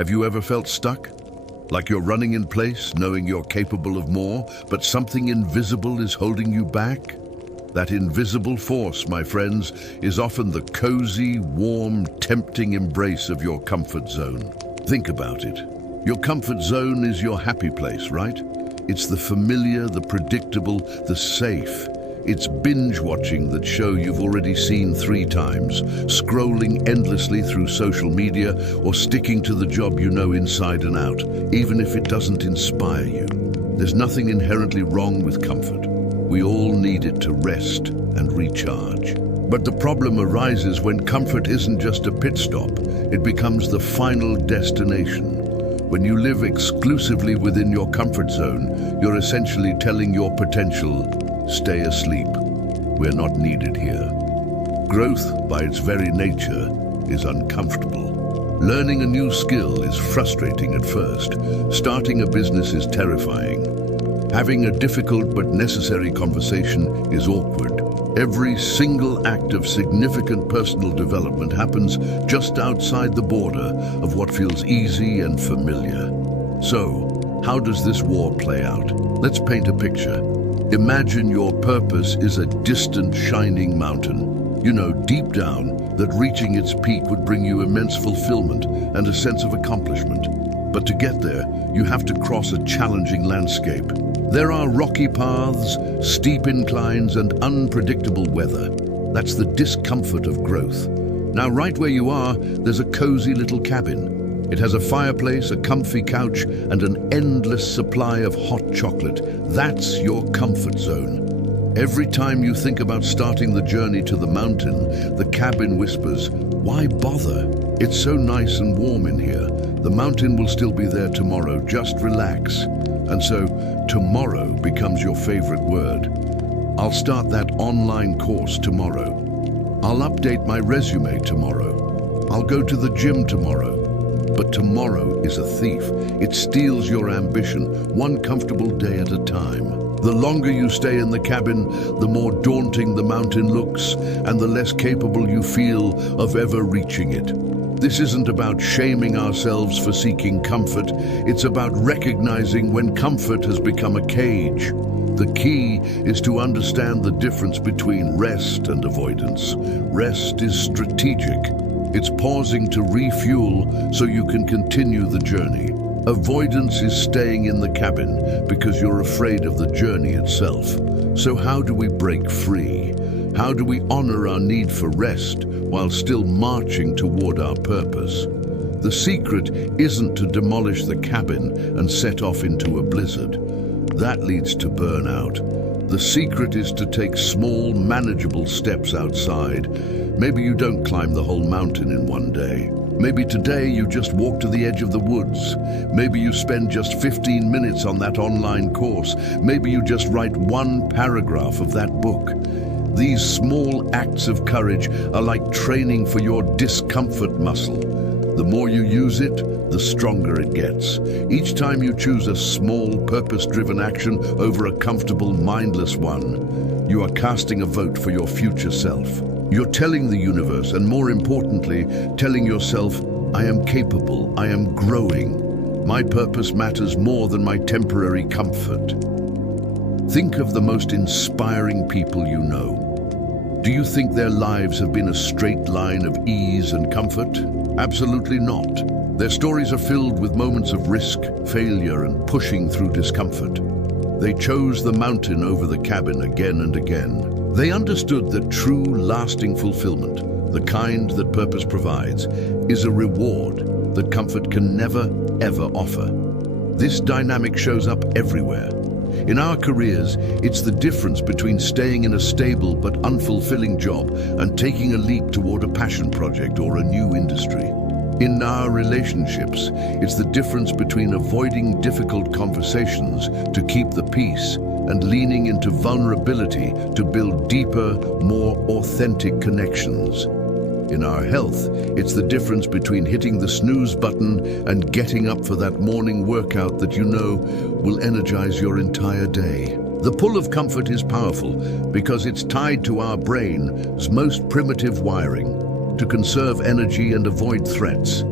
Have you ever felt stuck? Like you're running in place, knowing you're capable of more, but something invisible is holding you back? That invisible force, my friends, is often the cozy, warm, tempting embrace of your comfort zone. Think about it. Your comfort zone is your happy place, right? It's the familiar, the predictable, the safe. It's binge-watching that show you've already seen 3 times, scrolling endlessly through social media, or sticking to the job you know inside and out, even if it doesn't inspire you. There's nothing inherently wrong with comfort. We all need it to rest and recharge. But the problem arises when comfort isn't just a pit stop, it becomes the final destination. When you live exclusively within your comfort zone, you're essentially telling your potential, stay asleep. We're not needed here. Growth, by its very nature, is uncomfortable. Learning a new skill is frustrating at first. Starting a business is terrifying. Having a difficult but necessary conversation is awkward. Every single act of significant personal development happens just outside the border of what feels easy and familiar. So, how does this war play out? Let's paint a picture. Imagine your purpose is a distant, shining mountain. You know deep down that reaching its peak would bring you immense fulfillment and a sense of accomplishment. But to get there, you have to cross a challenging landscape. There are rocky paths, steep inclines, and unpredictable weather. That's the discomfort of growth. Now, right where you are, there's a cozy little cabin. It has a fireplace, a comfy couch, and an endless supply of hot chocolate. That's your comfort zone. Every time you think about starting the journey to the mountain, the cabin whispers, "Why bother? It's so nice and warm in here. The mountain will still be there tomorrow, just relax." And so, tomorrow becomes your favorite word. I'll start that online course tomorrow. I'll update my resume tomorrow. I'll go to the gym tomorrow. But tomorrow is a thief. It steals your ambition, one comfortable day at a time. The longer you stay in the cabin, the more daunting the mountain looks, and the less capable you feel of ever reaching it. This isn't about shaming ourselves for seeking comfort. It's about recognizing when comfort has become a cage. The key is to understand the difference between rest and avoidance. Rest is strategic. It's pausing to refuel so you can continue the journey. Avoidance is staying in the cabin because you're afraid of the journey itself. So how do we break free? How do we honor our need for rest while still marching toward our purpose? The secret isn't to demolish the cabin and set off into a blizzard. That leads to burnout. The secret is to take small, manageable steps outside. Maybe you don't climb the whole mountain in one day. Maybe today you just walk to the edge of the woods. Maybe you spend just 15 minutes on that online course. Maybe you just write 1 paragraph of that book. These small acts of courage are like training for your discomfort muscle. The more you use it, the stronger it gets. Each time you choose a small, purpose-driven action over a comfortable, mindless one, you are casting a vote for your future self. You're telling the universe, and more importantly, telling yourself, I am capable, I am growing. My purpose matters more than my temporary comfort. Think of the most inspiring people you know. Do you think their lives have been a straight line of ease and comfort? Absolutely not. Their stories are filled with moments of risk, failure, and pushing through discomfort. They chose the mountain over the cabin again and again. They understood that true, lasting fulfillment, the kind that purpose provides, is a reward that comfort can never, ever offer. This dynamic shows up everywhere. In our careers, it's the difference between staying in a stable but unfulfilling job and taking a leap toward a passion project or a new industry. In our relationships, it's the difference between avoiding difficult conversations to keep the peace and leaning into vulnerability to build deeper, more authentic connections. In our health, it's the difference between hitting the snooze button and getting up for that morning workout that you know will energize your entire day. The pull of comfort is powerful because it's tied to our brain's most primitive wiring, to conserve energy and avoid threats.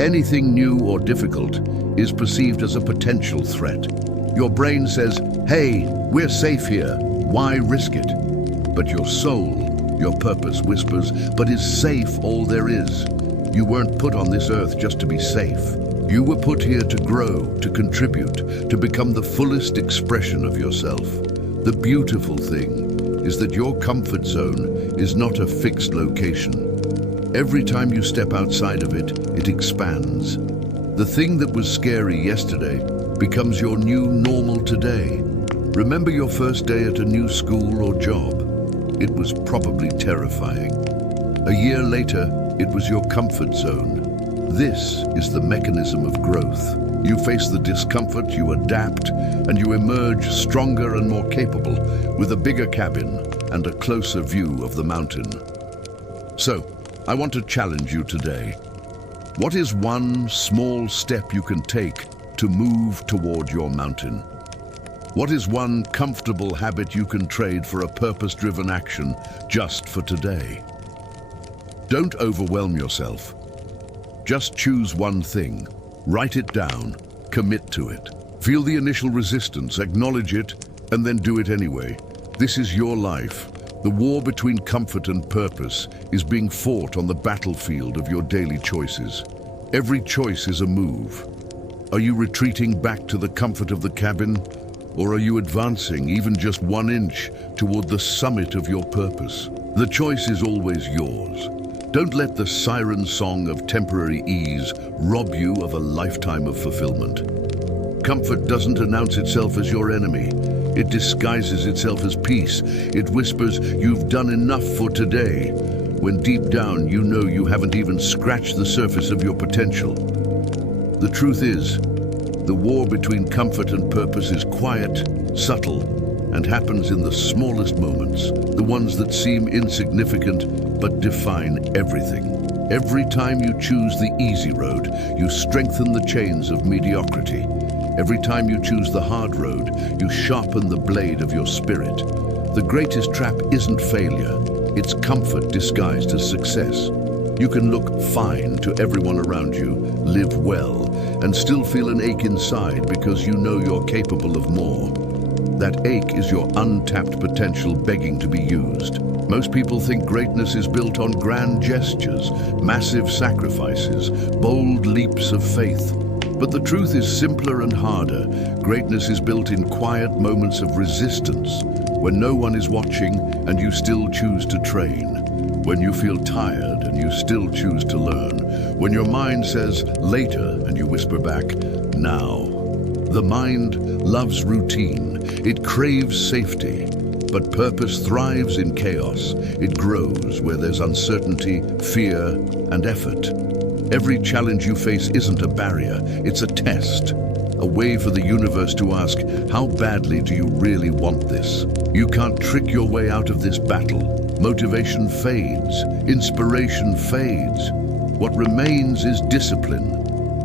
Anything new or difficult is perceived as a potential threat. Your brain says, "Hey, we're safe here. Why risk it?" But your soul, your purpose whispers, "But is safe all there is? You weren't put on this earth just to be safe. You were put here to grow, to contribute, to become the fullest expression of yourself." The beautiful thing is that your comfort zone is not a fixed location. Every time you step outside of it, it expands. The thing that was scary yesterday becomes your new normal today. Remember your first day at a new school or job? It was probably terrifying. A year later, it was your comfort zone. This is the mechanism of growth. You face the discomfort, you adapt, and you emerge stronger and more capable with a bigger cabin and a closer view of the mountain. So, I want to challenge you today. What is one small step you can take to move toward your mountain? What is one comfortable habit you can trade for a purpose-driven action just for today? Don't overwhelm yourself. Just choose one thing, write it down, commit to it. Feel the initial resistance, acknowledge it, and then do it anyway. This is your life. The war between comfort and purpose is being fought on the battlefield of your daily choices. Every choice is a move. Are you retreating back to the comfort of the cabin? Or are you advancing even just 1 inch toward the summit of your purpose? The choice is always yours. Don't let the siren song of temporary ease rob you of a lifetime of fulfillment. Comfort doesn't announce itself as your enemy. It disguises itself as peace. It whispers, "You've done enough for today," when deep down you know you haven't even scratched the surface of your potential. The truth is, the war between comfort and purpose is quiet, subtle, and happens in the smallest moments, the ones that seem insignificant but define everything. Every time you choose the easy road, you strengthen the chains of mediocrity. Every time you choose the hard road, you sharpen the blade of your spirit. The greatest trap isn't failure, it's comfort disguised as success. You can look fine to everyone around you, live well, and still feel an ache inside because you know you're capable of more. That ache is your untapped potential begging to be used. Most people think greatness is built on grand gestures, massive sacrifices, bold leaps of faith. But the truth is simpler and harder. Greatness is built in quiet moments of resistance, when no one is watching and you still choose to train. When you feel tired and you still choose to learn. When your mind says later and you whisper back, now. The mind loves routine. It craves safety. But purpose thrives in chaos. It grows where there's uncertainty, fear, and effort. Every challenge you face isn't a barrier, it's a test. A way for the universe to ask, how badly do you really want this? You can't trick your way out of this battle. Motivation fades, inspiration fades. What remains is discipline,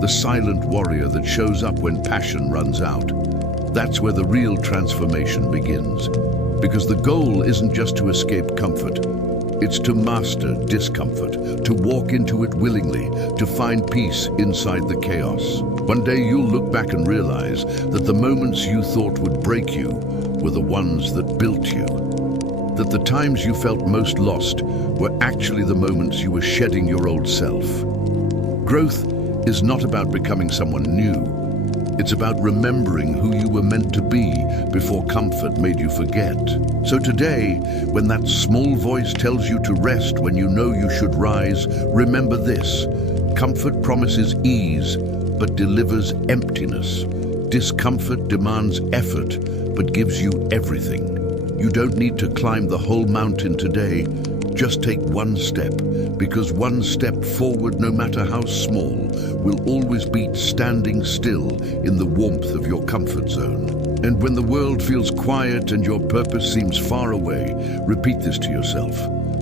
the silent warrior that shows up when passion runs out. That's where the real transformation begins. Because the goal isn't just to escape comfort, it's to master discomfort, to walk into it willingly, to find peace inside the chaos. One day you'll look back and realize that the moments you thought would break you were the ones that built you. That the times you felt most lost were actually the moments you were shedding your old self. Growth is not about becoming someone new. It's about remembering who you were meant to be before comfort made you forget. So today, when that small voice tells you to rest when you know you should rise, remember this: comfort promises ease, but delivers emptiness. Discomfort demands effort, but gives you everything. You don't need to climb the whole mountain today. Just take one step, because one step forward, no matter how small, will always beat standing still in the warmth of your comfort zone. And when the world feels quiet and your purpose seems far away, repeat this to yourself: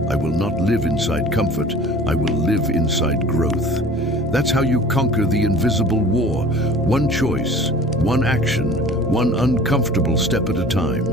I will not live inside comfort, I will live inside growth. That's how you conquer the invisible war. One choice, one action, one uncomfortable step at a time.